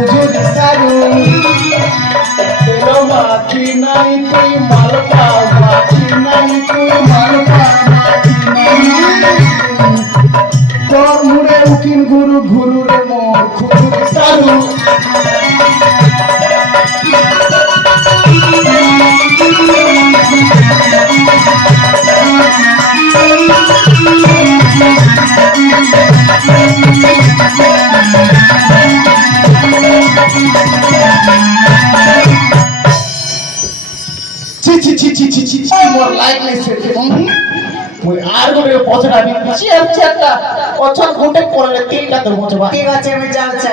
খুজুর সারু তেলো মাছি নাই তুই মালপা মাছি নাই তুই মালপা মাছি নাই তোর মুড়ে উকিল গুরু গুরু রে মোর খুজুর সারু मोर लाइक नहीं से मुई आर गोटे पछड़ा भी चेप चेपटा पछन गोटे पड़ले तीनटा तो बचबा ठीक আছে আমি যাচ্ছি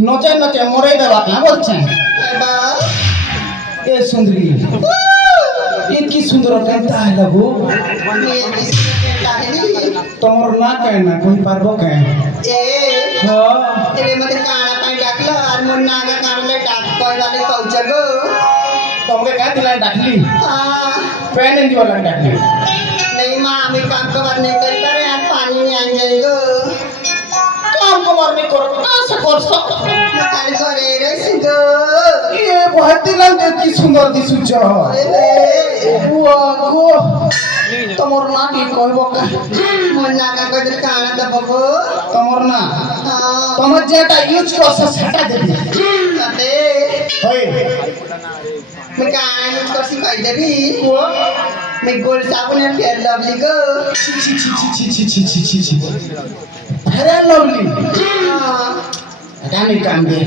नचे नचे मोरे देवा क्या बोलছেন ए सुंदरी इनकी सुंदर कहता है लगो तोर ना कहना कोई पारबो कह ए हां तेरे मध्ये काळा पाणी टाकलं आणि मग नागा काढले टाक कोयलाने कौचग तुमके काय दिला टाकली हां पेन इन वाला टाकली नहीं मां आम्ही काम कवर नाही करता रे आज पाणी नाही आणले ग काम कवर नहीं करो कैसे कर सकते काल करे रे सिंग ये बहुत दिलन की सुंदर दिसुच वाह गो तमोर ना की कहबो का मन नागा कदर काळा दबको तमोर ना हां तमर जेटा यूज करस सेटा देबी अबे होय मैं काळा यूज करसी कहि देबी को मैं गोल साबुन है फेयर लवली गो छी फेयर लवली हां এটা নি কাম দে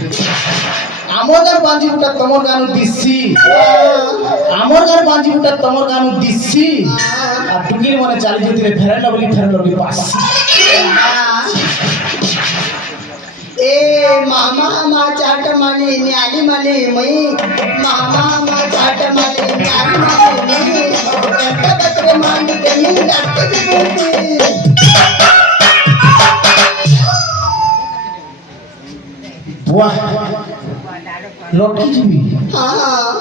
আমোদার বাঁজি উটা তোমার গানু দিছি আমর গান বাঁজি উটা তোমার গানু দিছি আর টুকির মনে চালি যদি রে ফেরা লবলি পাস ए मामा मा चाट माली न्याली माली मई मामा मा चाट माली न्याली माली मई कट्टा बकरे मांडी कहीं डाके बोलते वाह लटकी जीवी हां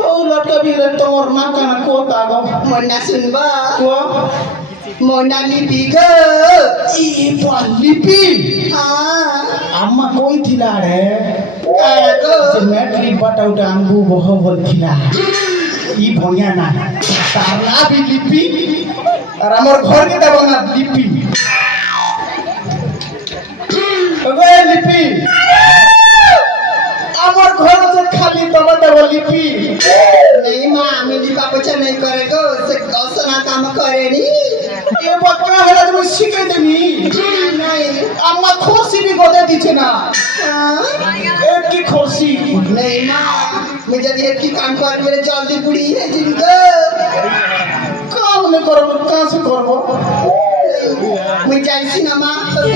ओ लटका भी रे तोर ना काना को तागो मोना सुनबा को मोना लिपि ग ई लिपि हां अम्मा कोई थिला रे काला गो जे मैट्रिक बटाउटा आंगू बह बोल थिला ई भणिया ना तारना भी लिपि और हमर घर के देबो ना लिपि ओए लिपि আমার ঘর से खाली तमा देबो लिपि नहीं मां आमी लिपा पोछा नहीं करे गो से असना काम करे नी ये बकरा हला तुम शिखे देनी नहीं अम्मा खुशी भी गोदे दीछे ना हां एक की खुशी नहीं मां मैं जब ये की काम कर मेरे जल्दी बुढ़ी है जिंदगी काम नहीं करो कहां से करबो मैं जाइसी ना मां तो